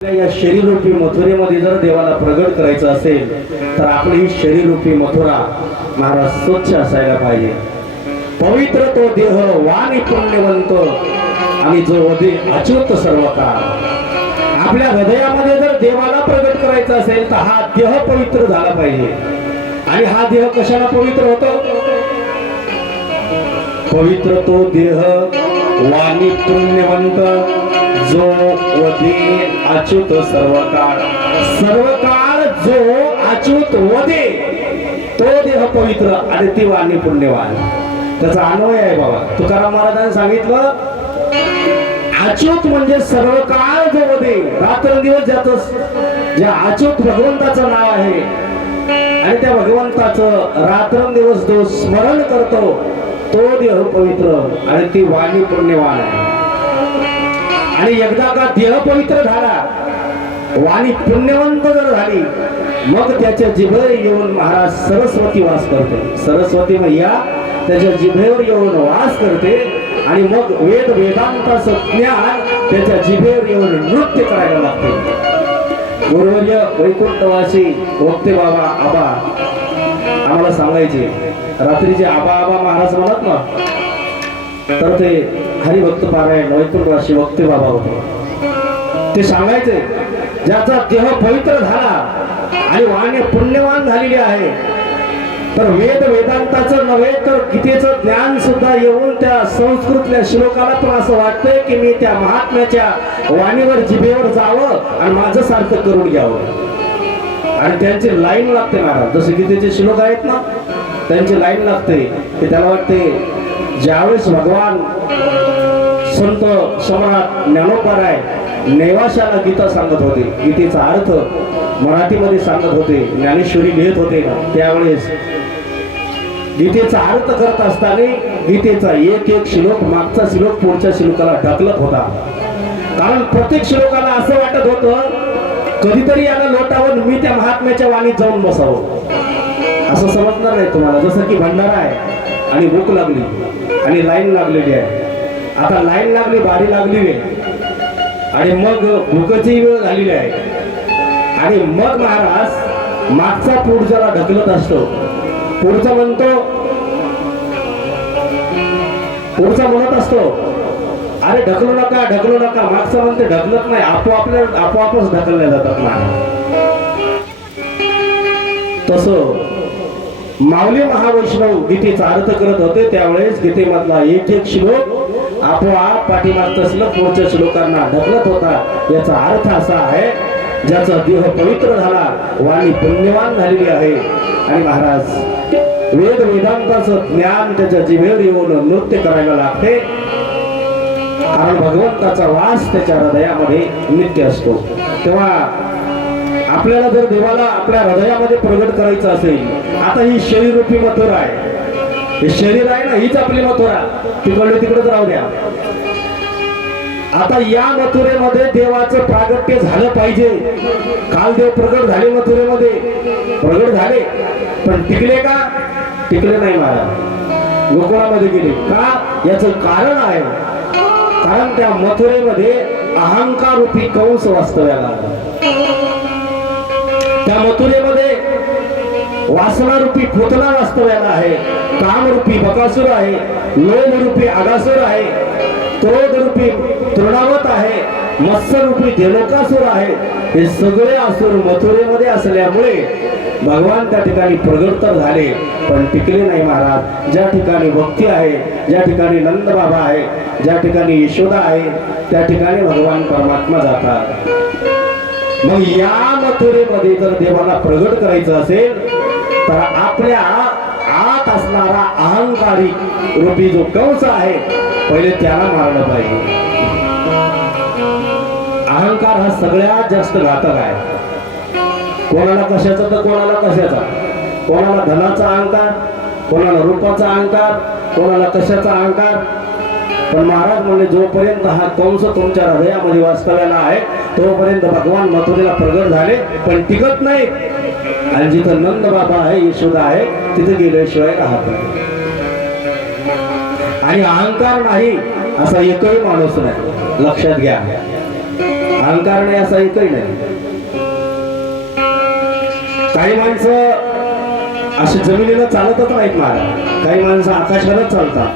या शरीररूपी मथुरेमध्ये जर देवाला प्रगट करायचं असेल तर आपली ही शरीररूपी मथुरा महाराज स्वच्छ असायला पाहिजे. पवित्र तो देह वाणी पुण्यवंत आणि जो वदे अच्युत सर्व काळ. आपल्या हृदयामध्ये जर देवाला प्रगट करायचं असेल तर हा देह पवित्र झाला पाहिजे. आणि हा देह कशाला पवित्र होतो? पवित्र तो देह वाणी पुण्यवंत जो वदे अच्युत सर्व काळ. सर्व काळ जो अच्युत वदे तो देह पवित्र आणि ती वाणी पुण्यवान. त्याचा अन्वय आहे बाबा. तुकाराम महाराजांनी सांगितलं अच्युत म्हणजे सर्व काळ जो वदे, रात्रंदिवस ज्याचं ज्या अच्युत भगवंताचं नाव आहे आणि त्या भगवंताचं रात्रंदिवस जो स्मरण करतो तो देह पवित्र आणि ती वाणी पुण्यवान आहे. आणि एकदा का देह पवित्र झाला, वाणी पुण्यवंत जर झाली, मग त्याच्या जिभेवर येऊन महाराज सरस्वती वास करते. सरस्वती मैया त्याच्या जिभेवर येऊन वास करते आणि मग वेद वेदांताचं ज्ञान त्याच्या जिभेवर येऊन नृत्य करायला लागते. गुरुवर्य वैकुंठवासी वक्ते बाबा आबा आम्हाला सांगायचे, रात्रीचे आबा आबा महाराज म्हणत ना, तर ते हरिभक्त पारायण वैकुंठवासी वक्ते बाबा होते. ते सांगायचे ज्याचा देह पवित्र झाला आणि वाणी पुण्यवान झालेली आहे तर वेद वेदांताचं नव्हे तर गीतेचं ज्ञान सुद्धा येऊन त्या संस्कृतल्या श्लोकाला पण असं वाटतंय की मी त्या महात्म्याच्या वाणीवर जिभेवर जावं आणि माझं सारखं करून घ्यावं. आणि त्यांची लाईन लागते महाराज. जसे गीतेचे श्लोक आहेत ना, त्यांची लाईन लागते की त्याला वाटते ज्यावेळेस भगवान संत सम्राट ज्ञानोपाराय नेवाशाला गीता सांगत होते, गीतेचा अर्थ मराठीमध्ये सांगत होते, ज्ञानेश्वरी लिहित होते ना, त्यावेळेस गीतेचा अर्थ करत असताना गीतेचा एक एक श्लोक मागचा श्लोक पुढच्या श्लोकाला ढकलत होता. कारण प्रत्येक श्लोकाला असं वाटत होतं कधीतरी याला लोटावून मी त्या महात्म्याच्या वाणीत जाऊन बसावं. असं समजणार नाही तुम्हाला. जसं की भंडारा आहे आणि भूक लागली आणि लाईन लागलेली आहे. आता लाईन लागली, बारी लागलेली आहे आणि मग भूकची वेळ झालेली आहे आणि मग महाराज मागचा पुढच्याला ढकलत असतो. पुढचा म्हणत असतो अरे ढकलू नका ढकलू नका. मागचा म्हणते ढकलत नाही, आपोआपच ढकलल्या जातात ना. तसं माऊली महावैष्णव गीतेचा अर्थ करत होते त्यावेळेस गीतेमधला एक एक श्लोक आपोआप पाठीमागचा श्लोक पुढच्या श्लोकांना ढकलत होता. याचा अर्थ असा आहे ज्याचा देह पवित्र झाला, वाणी पुण्यवान झालेली आहे आणि महाराज वेद वेदांताचं ज्ञान त्याच्या जिभेवर येऊन नृत्य करायला लागते. कारण भगवंताचा वास त्याच्या हृदयामध्ये नित्य असतो. तेव्हा आपल्याला जर देवाला आपल्या हृदयामध्ये प्रगट करायचं असेल, आता ही शरीररूपी मथुरा आहे, हे शरीर आहे ना, हीच आपली मथुरा, तिकडे तिकडेच राहू द्या. आता या मथुरेमध्ये देवाचं प्रागट्य झालं पाहिजे. काल देव प्रगट झाले, मथुरेमध्ये प्रगट झाले, पण टिकले का? टिकले नाही महाराज, गोकुळामध्ये गेले का? याचं कारण आहे, कारण त्या मथुरेमध्ये अहंकार रूपी कंस वास्तव्याला. त्या मथुरेमध्ये वासनारूपी पुतना वास्तव्याला आहे, कामरूपी बकासूर आहे, लोभरूपी अगासूर आहे, क्रोधरूपी तृणावत आहे, मत्स्यरूपी धेनुकासूर आहे. हे सगळे असुर मथुरेमध्ये असल्यामुळे भगवान त्या ठिकाणी प्रगट तर झाले पण टिकले नाही महाराज. ज्या ठिकाणी भक्ती आहे, ज्या ठिकाणी नंद बाबा आहे, ज्या ठिकाणी यशोदा आहे, त्या ठिकाणी भगवान परमात्मा जातात. मग या मथुरेमध्ये जर देवाला प्रगट करायचं असेल तर आपल्या आत असणारा अहंकारी रूपी जो कंस आहे पहिले त्याला मारलं पाहिजे. अहंकार हा सगळ्यात जास्त घातक आहे. कोणाला कशाचा तर कोणाला कशाचा, कोणाला धनाचा अहंकार, कोणाला रूपाचा अहंकार, कोणाला कशाचा अहंकार. पण महाराज म्हणले जोपर्यंत हा कंस तुमच्या हृदयामध्ये वास्तव्याला आहे तोपर्यंत भगवान मथुरेला प्रगट झाले पण टिकत नाही. आणि जिथं नंद बाबा आहे, यशोदा आहे, तिथे गेल्याशिवाय राहत नाही. आणि अहंकार नाही असा एकही माणूस नाही, लक्षात घ्या. अहंकार नाही असं एकही नाही. काही माणसं अशी जमिनीला चालतच नाहीत महाराज, काही माणसं आकाशालाच चालतात.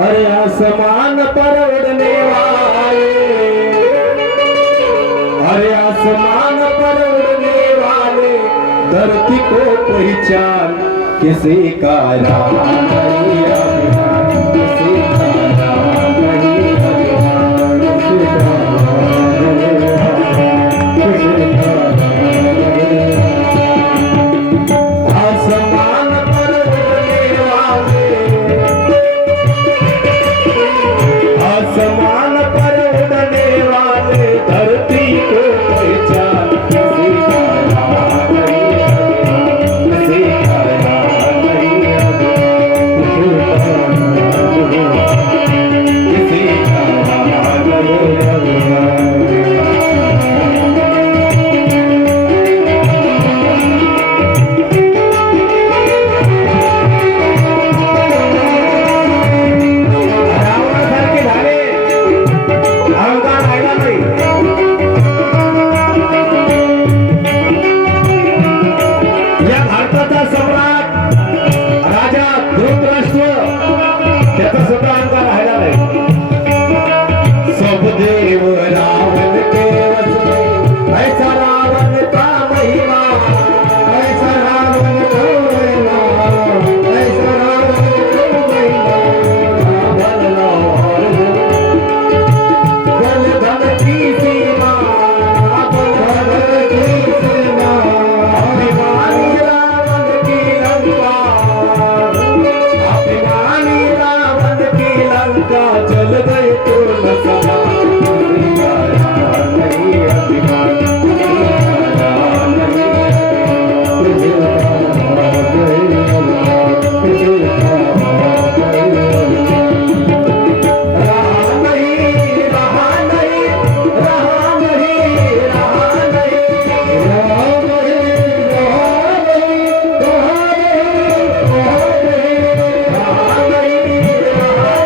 अरे आसमान पर उड़ने वाले, अरे आसमान पर उड़ने वाले, धरती को पहचान किसी का नाम नहीं अभिमान, किसी का नाम नहीं अभिमान, किसी का आसमान पर उड़ने वाले, आसमान पर उड़ने वाले, धरती को पहचान किसी का नाम नहीं अभिमान, किसी का नाम नहीं अभिमान, किसी का नाम नहीं अभिमान. रावणासारखे झाले, अहंकार राहिला नाही. या भारताचा सम्राट राजा धृतराष्ट्र, त्याचा सुद्धा अहंकार राहिला नाही. सब देव रावण के वश में, ऐसा रावण का महिमा, ऐसा रावण का महिमा, ऐसा रावण का महिमा. रावण लाल बल धन की सीमा, बल धन की सीमा, अभिमानी रावण की लंका, अभिमानी रावण की लंका, जल गई पूर्ण सभा. किसी का नाम नहीं अभिमान, किसी का नाम नहीं अभिमान, किसी का नाम नहीं अभिमान, किसी का नाम नहीं अभिमान. रहा नहीं, रहा नहीं, रहा नहीं, रहा नहीं, रहा नहीं, रहा नहीं, रहा नहीं, रहा नहीं, रहा नहीं, रहा नहीं,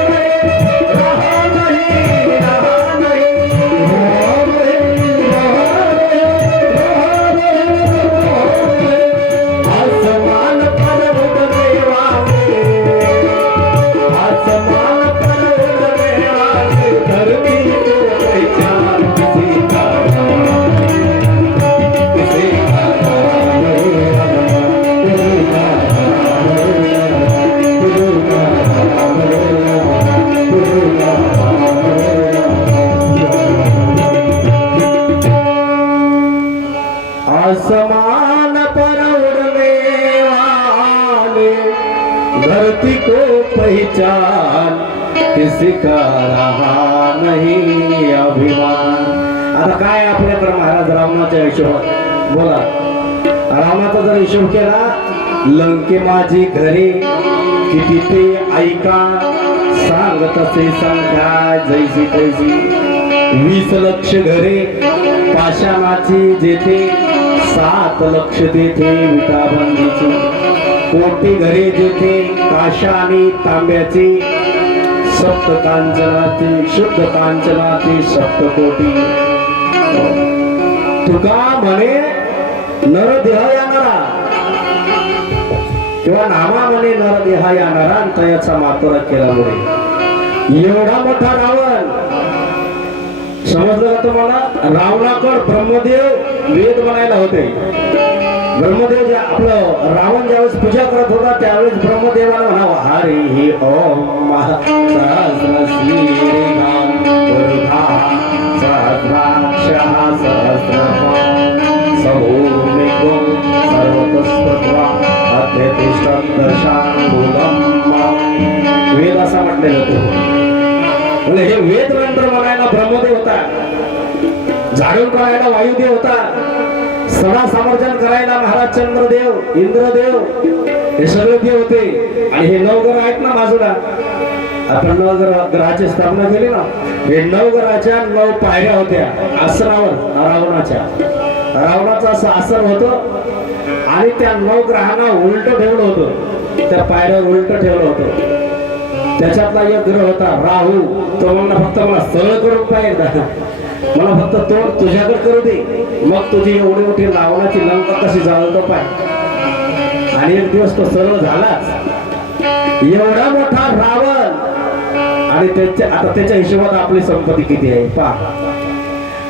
रहा नहीं, रहा नहीं, आसमान पर उड़ने वाले, आसमान पर उड़ने वाले, धरती को पहचान किसी का नाम, किसी का नाम नहीं अभिमान, किसी का नाम नहीं अभिमान, किसी का नाम नहीं अभिमान, किसी का नाम नहीं अभिमान. आसमान पर उड़ने वाले, धरती को पहचान किसी का रहा नहीं अभिमान. आता काय आपल्याकडे महाराज रावणाच्या हिशोबात बोला. रावणाचा जर हिशोब केला, लंके माझी घरे किती ते ऐका, सांगत असे संख्या जैसी तैसी. 20 लक्ष घरे पाषाणाची जेथे, 7 लक्ष तेथे विटाबंदीची. कोटी घरे जेथे काशा आणि तांब्याची, सप्त कांचनाची, शुद्ध कांचनाची सप्तकोटी. तुका म्हणे नरदेह येणारा, किंवा नामा म्हणे नरदेह येणारा, आणि तयाचा मातोरा केला मुळे. एवढा मोठा रावण, समजलं का तुम्हाला? रावणाकडे ब्रह्मदेव वेद बनायला होते. ब्रह्मदेव आपलं रावण ज्यावेळेस पूजा करत होता, त्यावेळेस ब्रह्मदेवाला म्हणावं, हरी ओम सहस्र श्रीराम दुर्गा सहस्राक्षः सहस्रपाद सभूमिको सर्वतस्त्वा अत्यतिष्ठदशांगुलम. वेद असा म्हटलेलं होतं. म्हणजे हे वेद मंत्र म्हणायला ब्रह्मदेव होता, झाडून करायला वायुदेव होता, सडा समर्जन करायला महाराज चंद्रदेव, इंद्रदेव, हे सगळे देव होते. आणि हे 9 ग्रह आहेत ना बाजूला, आपण 9 ग्रहाची स्थापना केली ना, हे 9 ग्रहाच्या 9 पायऱ्या होत्या आसनावर रावणाच्या. रावणाचं असं आसन होतं, आणि त्या 9 ग्रहांना उलट ठेवलं होतं, त्या पायऱ्यावर उलट ठेवलं होतं. त्याच्यातला एक ग्रह होता राहू. तो म्हणला फक्त मला सरळ करून पाहिजे, मला फक्त तोंड तुझ्याकडे करू दे, मग तुझी एवढी मोठी रावणाची लंका कशी जाळतो पाय. आणि एक दिवस तो सरळ झालाच. एवढा मोठा रावण आणि आता त्याच्या हिशोबात आपली संपत्ती किती आहे पहा.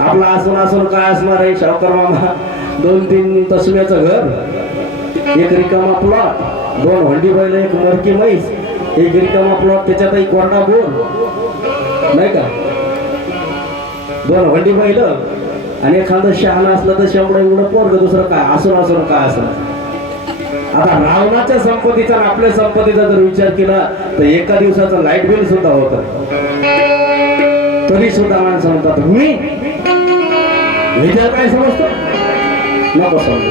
आपला असून असून काय असणार आहे सावकार मामा, 2-3 तसव्याचं घर, एक रिकामा प्लॉट, 2 हंडी बैल, एक मरकी म्हैस, एक रिकामा प्लॉट, त्याच्यात एक कोरडा बोर नाही का, 2 हंडी बैल आणि एखादं शहाणा असलं तर शेवढं एवढं पोरग, दुसरं काय असून असून काय असणार. आता रावणाच्या संपत्तीचा आणि आपल्या संपत्तीचा जर विचार केला तर एका दिवसाचं लाईट बिल सुद्धा होत, तरी सुद्धा माणसं म्हणतात मी काय समजतो, नको समज,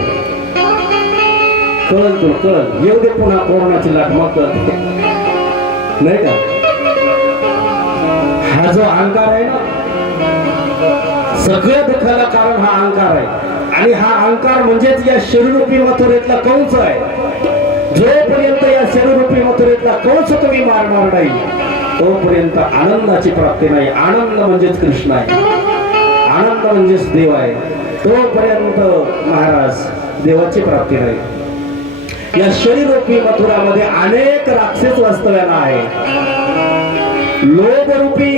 कळल तुला कळल, येऊ दे पुन्हा कोरोनाची लाट, मग कळत नाही का. हा जो अहंकार आहे ना, सगळ्या दुःखाला कारण हा अहंकार आहे. आणि हा अहंकार म्हणजेच या शरीररूपी मथुरेतला कंस आहे. जोपर्यंत या शरीररूपी मथुरेतला कंस तुम्ही मारणार नाही तोपर्यंत आनंदाची प्राप्ती नाही. आनंद म्हणजेच कृष्ण आहे, आनंद म्हणजेच देव आहे. तोपर्यंत महाराज देवाची प्राप्ती नाही. या शरीररूपी मथुरामध्ये अनेक राक्षस वास्तव्याला आहे. लोभरूपी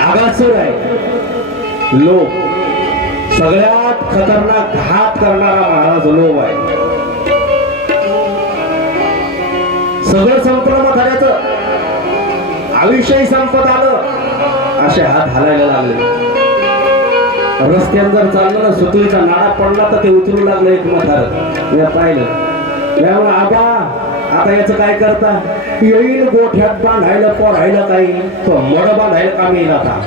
आगासूर आहे. लोभ सगळ्यात खतरनाक घात करणारा महाराज लोभ आहे. सगळं संपूर्ण मथाऱ्याचं आयुष्यही संपत आलं, असे हात हालायला लागले. रस्त्यावर जर चाललं ना, सुतळीचा नाडा पडला तर ते उतरू लागलं एक मथार. मी पाहिलं, त्यामुळे आबा आता याचं काय करता, येईल गोठ्यात बांधायला पोरायला काही, तो मड बांधायला काम येईल. आता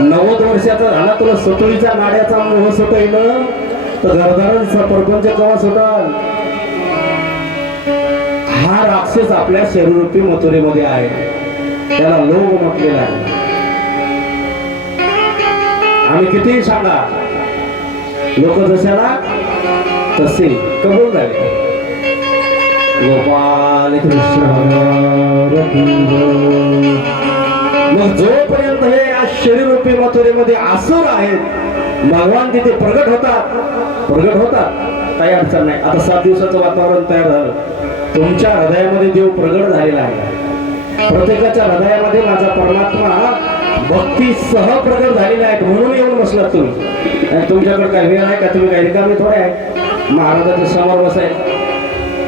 90 वर्षाचा झाला, तुला सुतळीच्या नाड्याचा मोह सुटेल तर घरदारांचा परपंच केव्हा सुटाल. हा राक्षस आपल्या शरीररूपी मथुरेमध्ये आहे, त्याला लोभ म्हटलेला आहे. आम्ही कितीही सांगा, लोक जशाला तसे कबूल झाले. गोपाल कृष्ण. मग जोपर्यंत हे या शरीररूपी मथुरेमध्ये आसुर आहेत, भगवान तिथे प्रगट होतात, काही अडचण नाही. आता 7 दिवसाचं वातावरण तयार झालं, तुमच्या हृदयामध्ये देव प्रगट झालेला आहे. प्रत्येकाच्या हृदयामध्ये माझा परमात्मा भक्ती सह प्रगट झालेला आहे. म्हणून येऊन बसलात तुम्ही. तुमच्याकडे काय वेळ आहे का, तुम्ही काही रिकामे थोडे आहे महाराजाच्या समोर बसायचं.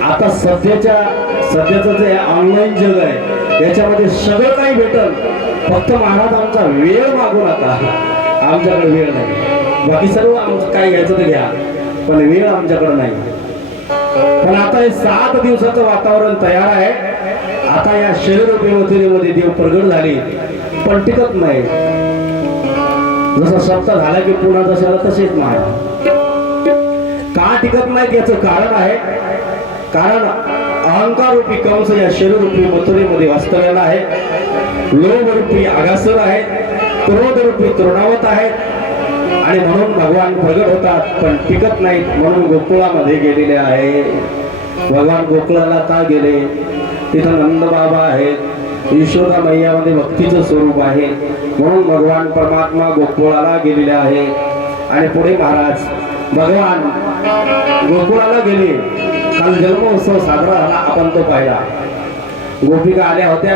आता सध्याचं जे ऑनलाईन जग आहे याच्यामध्ये सगळं काही भेटल, फक्त महाराज आमचा वेळ मागू नका. आमच्याकडे वेळ नाही, बाकी सर्व आमचं काय घ्यायचं तर घ्या, पण वेळ आमच्याकडे नाही. पण आता हे 7 दिवसाचं वातावरण तयार आहे. आता या शरीररूपी मथुरेमध्ये देव प्रगट झाले, पण टिकत नाही. जसं सप्ताह झाला की पुन्हा जशाला तसेच महाराज. का टिकत नाही याचं कारण आहे, कारण अहंकार रूपी कंस या शरीररूपी मथुरेमध्ये वास्तव्याला आहे. लोभरूपी आगासूर आहेत, क्रोधरूपी तृणावत आहेत. आणि म्हणून भगवान प्रगट होतात पण टिकत नाहीत, म्हणून गोकुळामध्ये गेलेले आहे. भगवान गोकुळाला का गेले, तिथं नंद बाबा आहेत, यशोदा मैयामध्ये भक्तीचं स्वरूप आहे, म्हणून भगवान परमात्मा गोकुळाला गेलेले आहे. आणि पुढे महाराज भगवान गोकुळाला गेले. काल जन्मोत्सव साजरा झाला, आपण तो पाहिला. गोपिका आल्या होत्या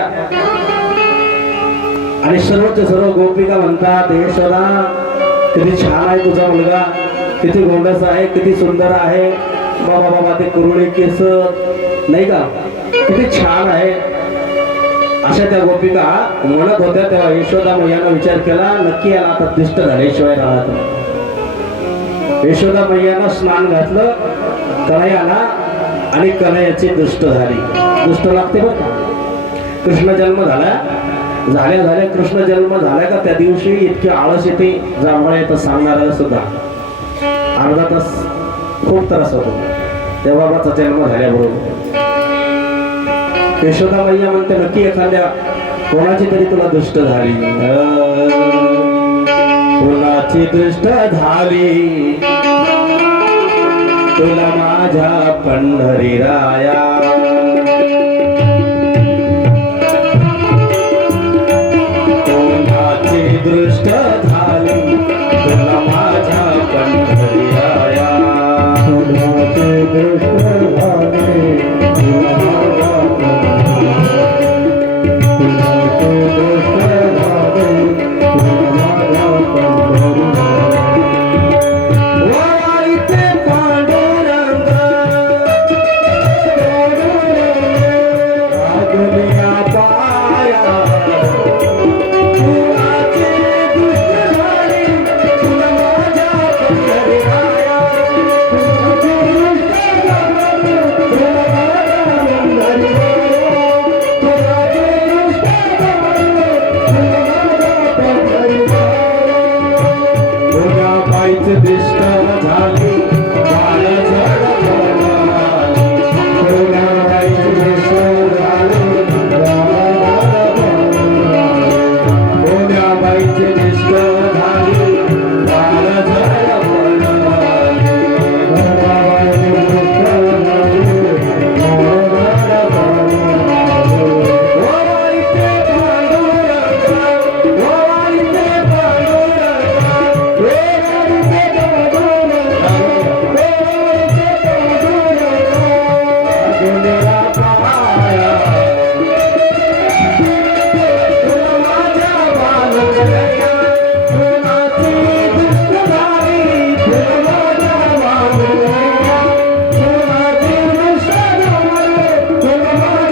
आणि सर्वच सर्व गोपिका म्हणतात, यशोदा किती छान आहे तुझा मुलगा, किती गोंडस आहे, किती सुंदर आहे. बाबा बाबा ते कुरळे केस नाही का, किती छान आहे. अशा त्या गोपिका म्हणत होत्या. तेव्हा यशोदा मैयानं विचार केला, नक्की याला आता दिष्ट झाल्याशिवाय राहत नाही. यशोदा मैयानं स्नान घातलं कन्हैयाला आणि कन्हैयाची दुष्ट झाली. दुष्ट लागते बरं का. कृष्ण जन्म झाल्या कृष्ण जन्म झाला का त्या दिवशी इतके आळस येते, जांभळा येतं सांगणाऱ्याला सुद्धा. अर्धा तास खूप त्रास होतो त्या बाबाचा जन्म झाल्याबरोबर. यशोदा मैया म्हणते, नक्की एखाद्या कोणाची तरी तुला दुष्ट झाली, कोणाची दुष्ट झाली तुला माझ्या पंढरी राया. कुणाचे दुष्ट झाले तुला माझ्या पंढरीराया कुणाचे दुष्ट झाले तुला माझ्या पंढरीराया कुणाचे दुष्ट झाले तुला माझ्या पंढरीराया तुझ्या पायीचे दिष्ट झाले बाळ जड बनवाली तुझ्या पायीचे दिष्ट झाले तुझ्या पायीचे दिष्ट झाले बाळ जड बनवाली तुझ्या पायीचे दिष्ट झाले बाळ जड बनवाली वाईते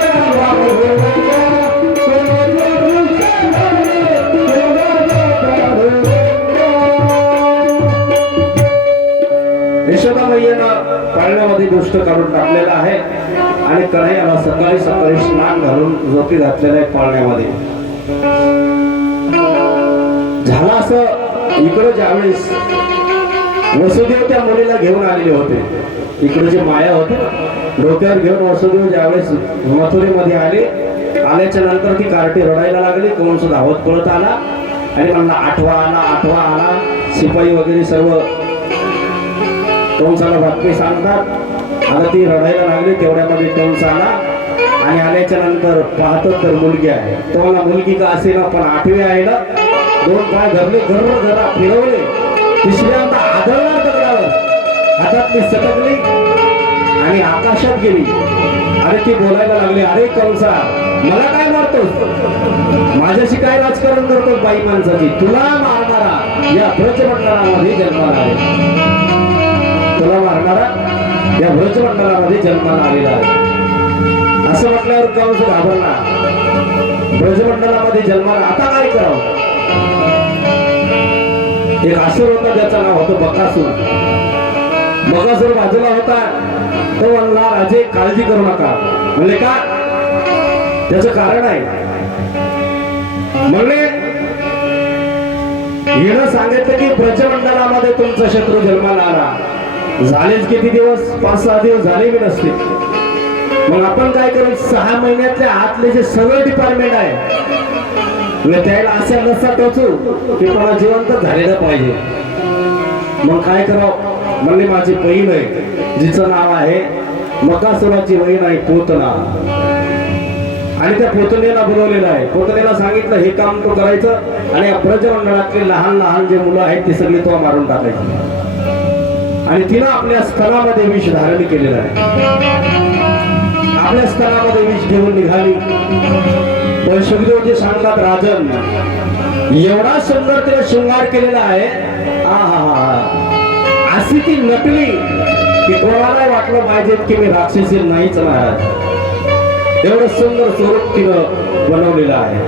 पांडुरंगा वाईते पांडुरंगा यशोदा मैयानं पाळण्यामध्ये गोष्ट काढून टाकलेला आहे आणि कन्हैयाला सकाळी सकाळी स्नान घालून झोपी घातलेलं आहे पाळण्यामध्ये. झालं असं इकडं ज्यावेळेस वसुदेव त्या मुलीला घेऊन आलेले होते, इकडे जे माया होते डोक्यावर घेऊन वसुदेव ज्यावेळेस मथुरेमध्ये आल्याच्या नंतर ती कार्टी रडायला लागली. कोण सुद्धा धावत पळत आला आणि म्हणला आठवा आला. शिपाई वगैरे सर्व कंसाला बातमी सांगतात. आता ती रडायला लागली, तेवढ्यामध्ये कंस आला आणि आल्याच्या नंतर पाहतो तर मुलगी आहे. तो मला मुलगी का असेल पण आठवी आहे ना. दोन पाय धरले, घरा फिरवले, तिसऱ्यांदा आदळला दगडावर, हातातली सटकली आणि आकाशात गेली. अरे ती बोलायला लागली, अरे कंसा मला काय मारतोस, माझ्याशी काय राजकारण करतोस बाई माणसाची, तुला मारणारा या ब्रजमंडळामध्ये जन्माला आहे, तुला मारणारा या ब्रजमंडळामध्ये जन्माला आलेला आहे. असं म्हटल्यावर कंस घाबरला. ब्रजमंडळामध्ये जन्माला आता काय करावं. एक असुर होता, ज्याचं नाव होतं बकासूर. बकासूर बाजूला होता. तो म्हणला, राजे काळजी करू नका. म्हणले का. त्याचं कारण आहे. म्हणले हिनं सांगितलं की ब्रजमंडळामध्ये तुमचा शत्रू जन्माला आला. झालेच किती दिवस, 5-6 दिवस झाले बी नसते. मग आपण काय करू, 6 महिन्यातले आतले जे सगळे डिपार्टमेंट आहे त्याला अशा नसा टोचू की कोणा जिवंत झालेलं पाहिजे. मग काय करावं. म्हणले माझी बहीण आहे, जिचं नाव आहे बकासुराची बहीण आहे पोतना, आणि त्या पोतनेला बोलवलेलं आहे. पोतनेला सांगितलं हे काम तो करायचं आणि या ब्रजमंडळातले लहान लहान जे मुलं आहेत ते सगळी तो मारून टाकायची. आणि तिनं आपल्या स्तनामध्ये विष धारण केलेलं आहे. आपल्या स्तनामध्ये विष घेऊन निघाली. पण सुखदेवजी सांगतात, राजन एवढा सुंदर तिने शृंगार केलेला आहे, अशी ती नटली की कोणाला वाटलं पाहिजे की मी राक्षसी नाहीच महाराज. एवढं सुंदर स्वरूप तिनं बनवलेलं आहे.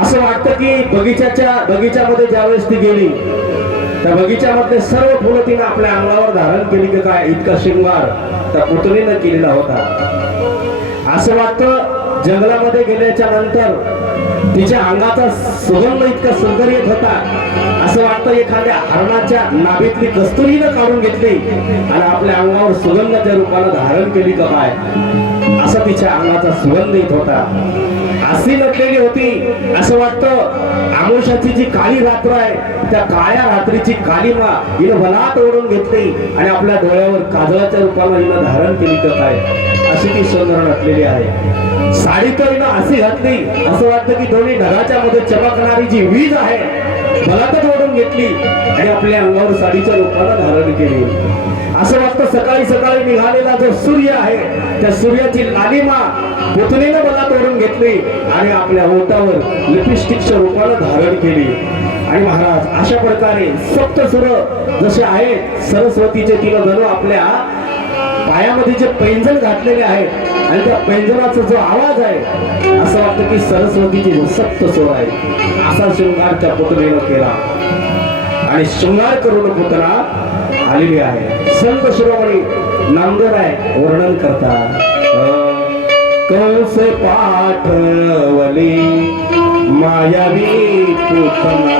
असं वाटतं की बगीच्यामध्ये ज्यावेळेस ती गेली त्या बगीच्यामध्ये सर्व फुलं तिने आपल्या अंगावर धारण केली की काय, इतका शृंगार त्या पुतळीनं केलेला होता. असं वाटतं जंगलामध्ये गेल्याच्या नंतर तिच्या अंगाचा सुगंध इतका सुंदर येत होता, असं वाटतं एखाद्या हरणाच्या नाभीतली कस्तुरीनं काढून घेतली आणि आपल्या अंगावर सुगंधाच्या रूपानं धारण केली का काय, असा तिच्या अंगाचा सुगंध येत होता. अशी नटलेली होती. असं वाटतं आमुषाची जी काळी रात्र आहे त्या काळ्या रात्रीची कालीमा हिनं बलात ओढून घेतली आणि आपल्या डोळ्यावर काजळाच्या रूपानं हिनं धारण केली का काय, अशी ती सुंदर नटलेली आहे. साडी तर हिनं अशी घातली, असं वाटतं की दोन्ही ढगाच्या मध्ये चमकणारी जी वीज आहे बलातच ओढून घेतली आणि आपल्या अंगावर साडीच्या रूपानं धारण केली. असं वाटतं सकाळी सकाळी निघालेला जो सूर्य आहे त्या सूर्याची लालिमा पुतणीनं बलात ओढून घेतली आणि आपल्या ओठावर लिपस्टिकच्या रूपानं धारण केली. आणि महाराज अशा प्रकारे सप्तसुर जसे आहेत, सरस्वतीचे 3 धनु आपल्या पायामध्ये जे पैंजण घातलेले आहेत आणि त्या पैंजणाचा जो आवाज आहे असं वाटतं की सरस्वतीची सप्त स्वर आहे असा शृंगार त्या पुतळीनं केला आणि शृंगार करून पुतळा आलेली आहे. संत शिरोमणी नामदेवराय वर्णन करतात. कंस पाठवली मायावी पुतना,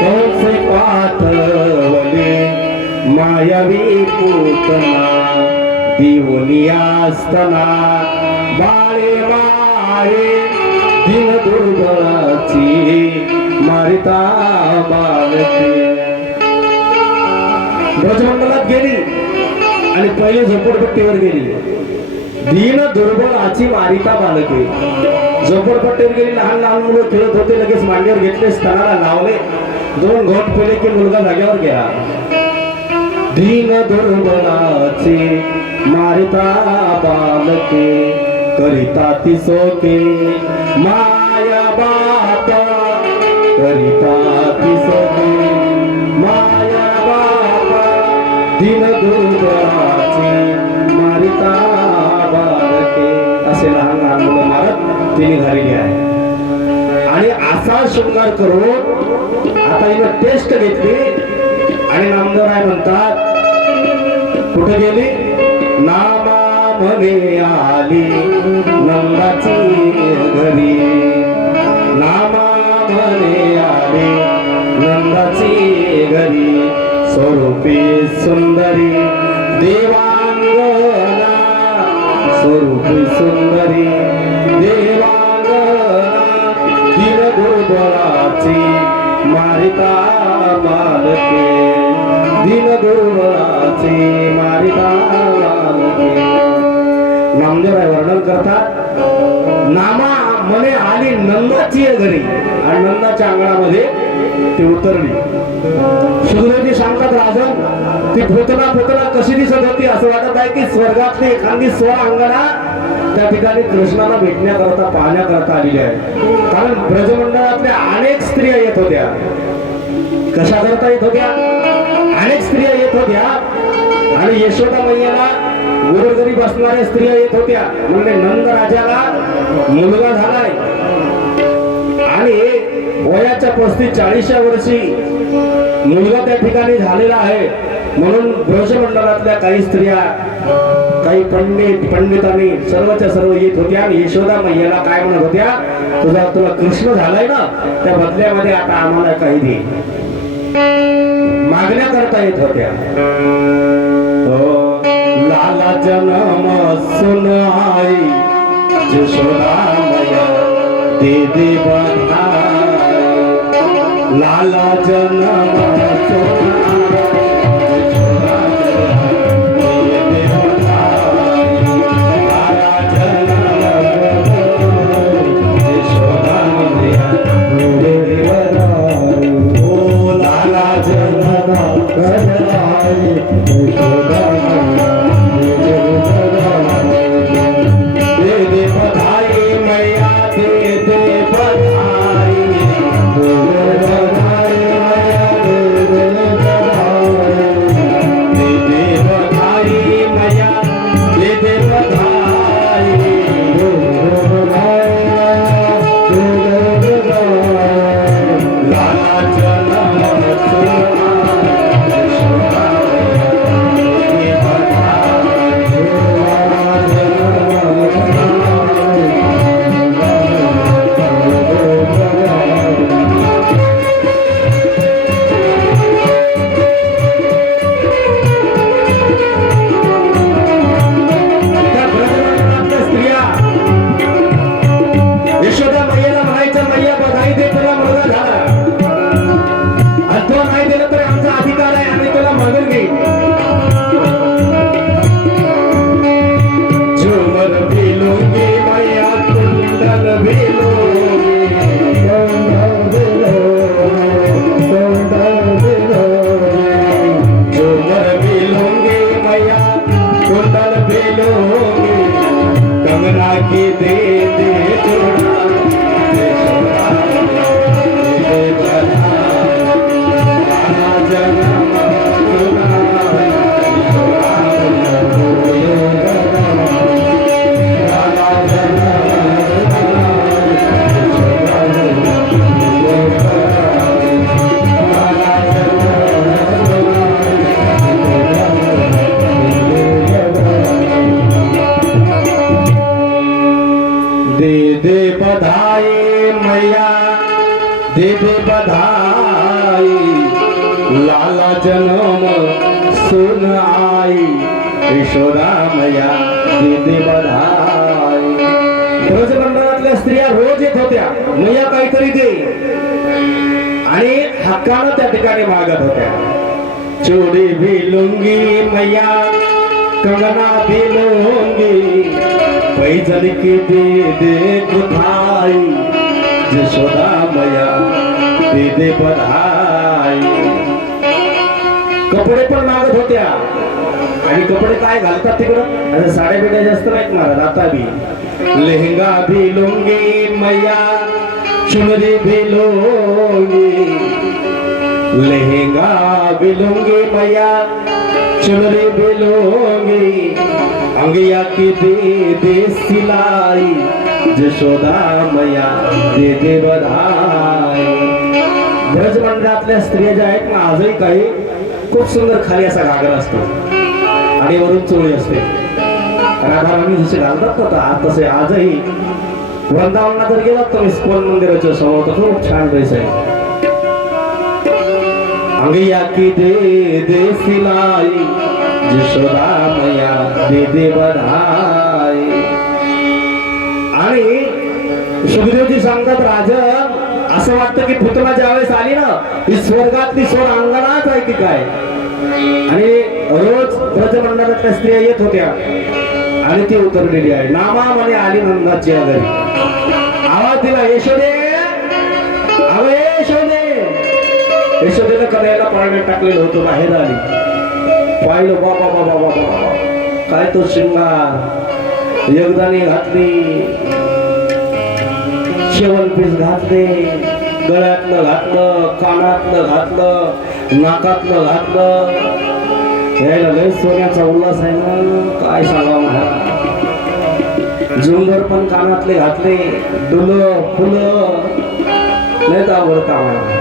कंस पाठवली मायावी पुतना, दिवली असताना बाळे मारे दिन दुर्बळाची मारिता बालके. ब्रजमंडलात गेली आणि पहिले झोपडपट्टीवर गेली. दीन दुर्बळाची मारिता बालके. झोपडपट्टीवर गेली, लहान लहान मुलं खेळत होते, लगेच मांडीवर घेतले, स्तनाला लावले, 2 घोट पिले की मुलगा जाग्यावर गेला. दीन दुर्बळाची मारिता बालके, करिता ती सोके माया बात, करिता ती सोके माया बात, दीन दुर्बळाची मारिता बालके. असे लहान लहान मुलं मारत ती निघालेली आहे. आणि असा शृंगार करून आता हिनं टेस्ट घेतली आणि नामदेवराय म्हणतात कुठे गेली. नामा म्हणे आली नंदाची घरी, नामा म्हणे आली नंदाची घरी, स्वरूपी सुंदरी देवांगना, स्वरूपी सुंदरी देवांगना, दीन दुर्बळाची मारिता बालके, दीन दुर्बळाची मारिता बालके. नामदेवराय वर्णन करतात. नामा म्हणे आली नंदाची घरी आणि नंदाच्या अंगणामध्ये ती उतरली. सुखदेवजी सांगतात राजन, ती पुतना कशी दिसत होती असं वाटत आहे की स्वर्गातली एखादी अंगणा त्या ठिकाणी कृष्णाला भेटण्याकरता पाहण्याकरता आलेली आहे. कारण ब्रजमंडळातल्या अनेक स्त्रिया येत होत्या. कशा करता येत होत्या. अनेक स्त्रिया येत होत्या आणि यशोदा मैयाला घरोघरी बसणाऱ्या स्त्रिया येत होत्या. म्हणजे नंद राजाला मुलगा झालाय आणि वयाच्या 35-40 वर्षी मुलगा त्या ठिकाणी झालेला आहे. म्हणून ब्रजमंडळातल्या काही स्त्रिया, काही पंडितांनी सर्वच्या सर्व येत होत्या आणि यशोदा मैयाला काय म्हणत होत्या, तुला कृष्ण झालाय ना, त्या बदल्यामध्ये आता आम्हाला काही दे, मागण्या करता येत होत्या. लाला जन्म सुन आई यशोदा मैया दे दे बधाई, लाला जन्म सुन दे बधाई मैया दे बधाई लाला जन्म सुन आई यशोदा मैया दे बधाई। ब्रजमंडळातल्या स्त्रिया रोज येत होत्या मैया काहीतरी दे आणि हक्कानं त्या ठिकाणी मागत होत्या। चोडी भी लुंगी मैया कंगना भी लुंगी पैजल की दे बधाई यशोदा मैया दे बधाई। कपडे पण मागत होत्या आणि कपडे काय घालतात तिकडं साड्या बिड्या जास्त नाहीत मारत आता बी लेहंगा भी लुंगी मैया चुनरी भी लुंगी लेहंगा भी लुंगी मैया चुनरी भी लुंगी अंगिया की दे सिलाई यशोदा मैया दे बधाई। ब्रजमंडळातल्या स्त्रिया ज्या आहेत ना आजही काही खूप सुंदर खाली असा घागरा असतो आणि वरून चोळी असते। राधाराणी जसे घालतात ना तसे आजही वृंदावनात जर गेलात तर इस्कॉन मंदिराच्या समोर तर खूप छान ड्रेस आहे। अंगिया की दे सिलाई यशोदा मैया दे बधाई। आणि सुखदेवजी सांगतात राजन असं वाटतं की पुतना ज्यावेळेस आली ना ही स्वर्गातली सोड अंगणाच आहे की काय। आणि रोज ब्रजमंडळातल्या स्त्रिया येत होत्या आणि ती उतरलेली आहे नामा म्हणे आली नंदाच्या घरी आवाज दिला यशोदे अवे यशोदे। यशोदेनं कन्हैयाला पाळण्यात टाकलेलं होतं बाहेर आली पाहिलं बाबा बाबा बाबा काय तो शिंगार यगदानी घातली शेवण पीस घातले गळ्यातलं घातलं कानातलं घातलं नाकातलं घातलं यायला लय सोन्याचा उल्हास आहे ना काय सांगा मला। झुंबर पण कानातले घातले डुलं फुलं लय आवडतं आम्हाला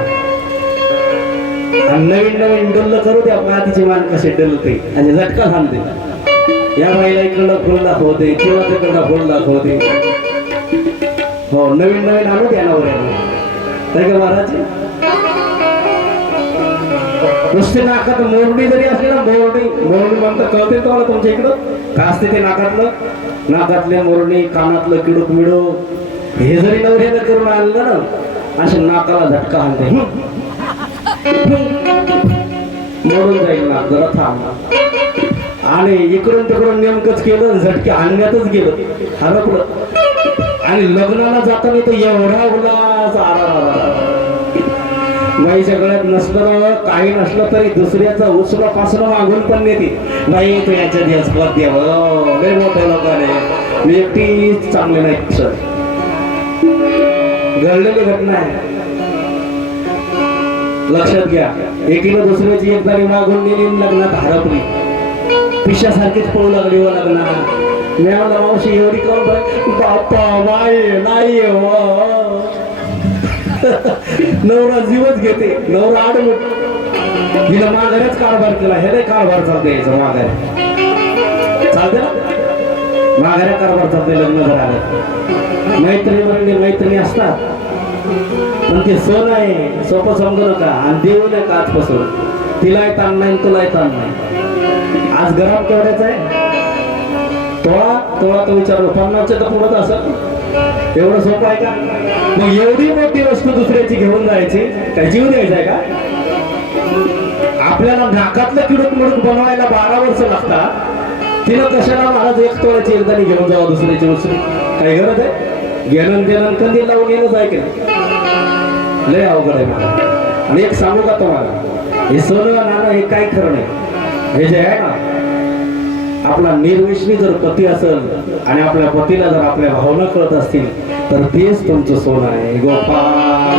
आणि नवीन नवीन डुल्ल करू द्या मातीची मान कसे डुलते आणि झटका थांबते या बाईला इकडलं फुल दाखवते किंवा तिकडला फुल दाखवते हो नवीन नवीन आणू द्या नवऱ्याला काय का महाराज नुसते नाकात मोरडी जरी असली ना मोरडी म्हणतात कळते तुम्हाला तुमच्या इकडं का असते ते नाकातले मोरडी कानातलं किडूक मिडूक हे जरी नवऱ्यानं करून आणलं ना असे नाकाला झटका आणते मोडून जाईल ना जरा थांब आणि इकडून तिकडून नेमकंच केलं झटके आणण्यातच गेलं हरपलं आणि लग्नाला जाताना तर एवढा उल्हास बाईच्या गळ्यात नसलं काही नसलं तरी दुसऱ्याचा उसला पासलं मागून पण नेते बाई तू याच्या दिवस पद द्यावं लय मोठ्या लोकांनी मी एकटी चांगले नाही सर घडलेली घटना आहे लक्षात घ्या एकीनं दुसऱ्याची एकदारी मागून नेली लग्नात हरपली पिशासारखीच पळू लागली व लग्नात मेळाला मावशी एवढी करून बाप्पा नाही नवरा जीवच घेते नवरा आडमुठ हिला माघाऱ्याच कारभार केला हे नाही कारभार चालते याचा माघाऱ्या चालते ना माघाऱ्या कारभार चालते लग्न झालं मैत्रिणी असतात पण ते सोन आहे सोपं समजू नका आणि देऊ नका आजपासून तिला ताण नाही तुला ताण नाही आज गरम केवढ्याच आहे तोळा तो विचारलो 50 तर पुढत असं एवढं सोपं आहे का मग एवढी मोठी वस्तू दुसऱ्याची घेऊन जायची काय जीव द्यायचा आहे का आपल्याला नाकातलं किडूक मुडूक बनवायला 12 वर्ष लागतात तिला कशाला महाराज 1 तोळ्याची एकदानी घेऊन जावं दुसऱ्याची वस्तू काही गरज आहे घेणं देणं कंदी लावून येणंच आहे की लय अवघड आहे मला आणि एक सांगू का तुम्हाला हे सोनं नाणं हे काही खरं नाही हे जे आहे ना आपला निर्विष्णी जर पती असेल आणि आपल्या पतीला जर आपल्या भावना कळत असतील तर तेच तुमचं सोनं आहे गोपाळ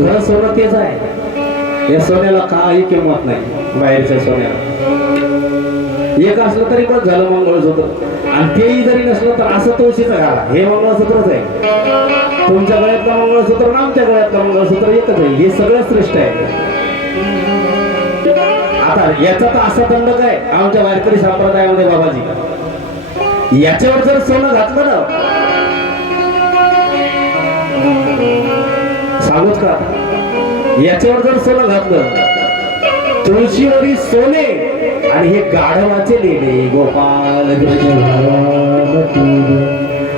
खरं सोनं तेच आहे या सोन्याला काही किंमत नाही बाहेरच्या सोन्याला एक असलं तरी पण झालं मंगळसूत्र आणि तेही जरी नसलं तर असं तुळशीचं घाला हे मंगळसूत्रच आहे तुमच्या गळ्यातलं मंगळसूत्र ना आमच्या गळ्यातलं मंगळसूत्र एकच आहे हे सगळं श्रेष्ठ आहे आता याचा तर असा दंडक आहे आमच्या वारकरी संप्रदायामध्ये बाबाजी याच्यावर जर सोनं घातलं ना, सांगूच का, याच्यावर जर सोनं घातलं, तुळशीवरी सोने आणि हे गाढवाचे लेणे, गोपाल कृष्ण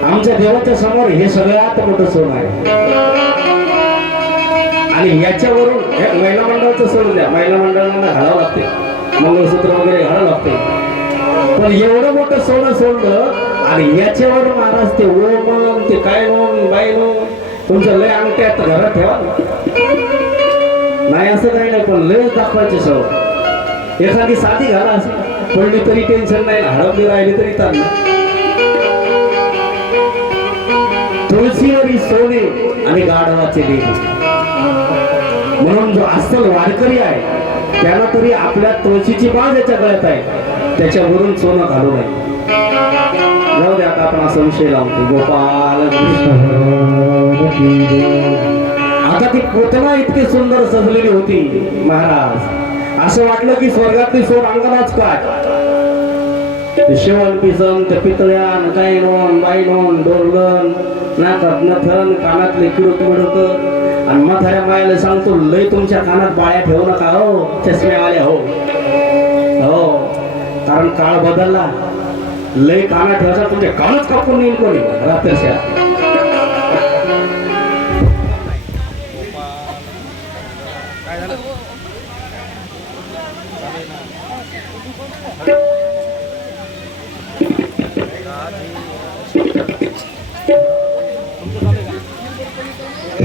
आमच्या देवाच्या समोर हे सगळ्यात मोठं सोनं आहे. आणि याच्यावरून महिला मंडळाचं सोडून द्या, महिला मंडळांना घालावं लागते, मंगळसूत्र वगैरे घालावं लागते, पण एवढं मोठं सोनं सोडलं आणि याच्यावर महाराज ते ओम ते काय नोन बाय नोन तुमचं लय अंगठ्यात घरात ठेवा नाही, असं काही नाही, पण लयच दाखवायचे सवय. एखादी साधी घाला असेल पडली तरी टेन्शन नाही, हरवली राहिली तरी चाललं. तुळशीवरी सोने आणि गाढवाचे लेणे, म्हणून जो अस्सल वारकरी आहे त्याला तरी आपल्या तुळशीची बाळ ज्याच्या गळ्यात आहे त्याच्यावरून सोनं घालू नये. जाऊ दे, आता आपण असा विषय लावतो. गोपाल आता ती पोतना इतकी सुंदर सजलेली होती महाराज, असं वाटलं की स्वर्गातली सोड अंगणाच काय. शेवण पिसन त्या पितळ्यान काय नोन बाई नोन डोरलन नाकात नथन कानातले किडूक मिळत आणि म्हाताऱ्या मायाला सांगतो लय तुमच्या कानात बाळ्या ठेवू नका हो चष्म्यावाले हो, हो कारण काळ बदलला, लय कानात ठेवायचा तुमच्या कानच कापून येईल कोणी रात्रच्या.